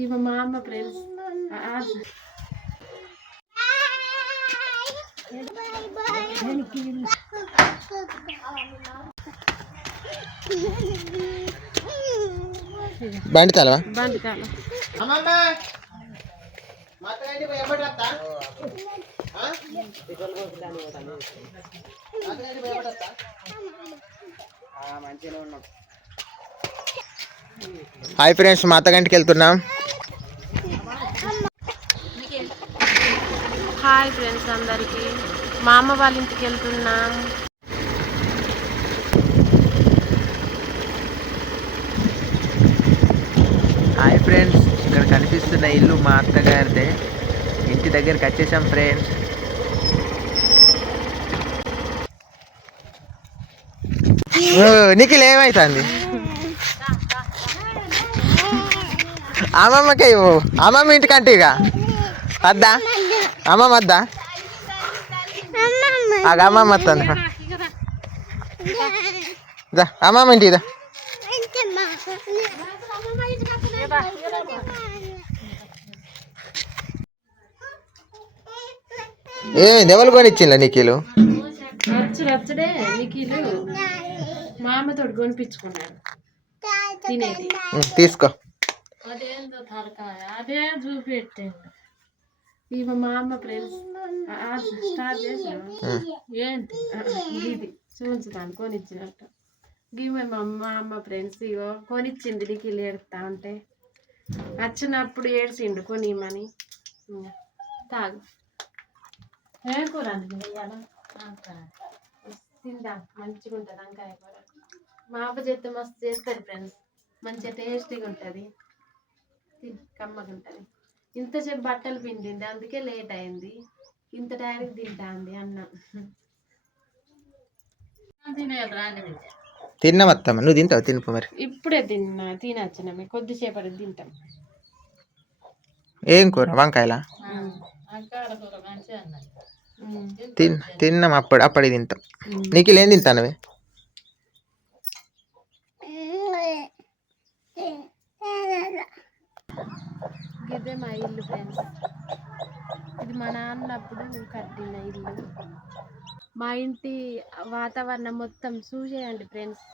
ఇవి మా అమ్మ ఫ్రెండ్స్. బండితాల హాయ్ ఫ్రెండ్స్, మా అత్తగంటికి వెళ్తున్నాం. హాయ్ ఫ్రెండ్స్ అందరికి, మా అమ్మ వాళ్ళ ఇంటికి వెళ్తున్నాం. హాయ్ ఫ్రెండ్స్, ఇక్కడ కనిపిస్తున్న ఇల్లు మా అత్తగారిదే. ఇంటి దగ్గరికి వచ్చేసాం ఫ్రెండ్స్. నీకు ఏమైతుంది? అమ్మమ్మకే ఇవ్వు, అమ్మమ్మ ఇంటికంటే ఇక వద్దా? అమ్మమ్మ వద్దా? అమ్మమ్మ వస్తుంది. అమ్మమ్మ ఇంటికి దా. ఏమైంది? ఎవరు కొనిచ్చిందా నిఖిలు? రచ్చుడే నిఖిలు మా అమ్మతో కొనిపించుకున్నాడు తినేది. తీసుకో. అదేందో తలకాయ అదే చూపెట్టాడు. ఇవి మా అమ్మ ఫ్రెండ్స్. స్టార్ట్ చేసాం ఏంటి ఇది చూపించుతాను కొనిచ్చినట్టు. గివి మా అమ్మ ఫ్రెండ్స్. ఇగో కొనిచ్చింది నిఖిల్ ఏడుతా ఉంటే. వచ్చినప్పుడు ఏడ్చిండు కొనిమని. తాగు. ఏం కూర వేయాలా? తిందాం, మంచిగా ఉంటుంది వంకాయ కూర. మా అమ్మ చేస్తే మస్తు చేస్తుంది ఫ్రెండ్స్, మంచిగా టేస్టీగా ఉంటుంది, కమ్మగా ఉంటుంది. ఇంతసేపు బట్టలు పిండింది, అందుకే లేట్ అయింది. ఇంత టైంకి తింటాంది అన్నం. తిన్నామత్తమ్మ, నువ్వు తింటావు? తినుపు మరి. ఇప్పుడే తినొచ్చిన కొద్దిసేపటి తింటాం. ఏం కూర? వంకాయలా? తిన్నాం, అప్పటి తింటాం. నీకు ఏం తింటానవే? ఇదే మా ఇల్లు ఫ్రెండ్స్. ఇది మా నాన్నప్పుడు కట్టిన ఇల్లు. మా ఇంటి వాతావరణం మొత్తం చూసేయండి ఫ్రెండ్స్.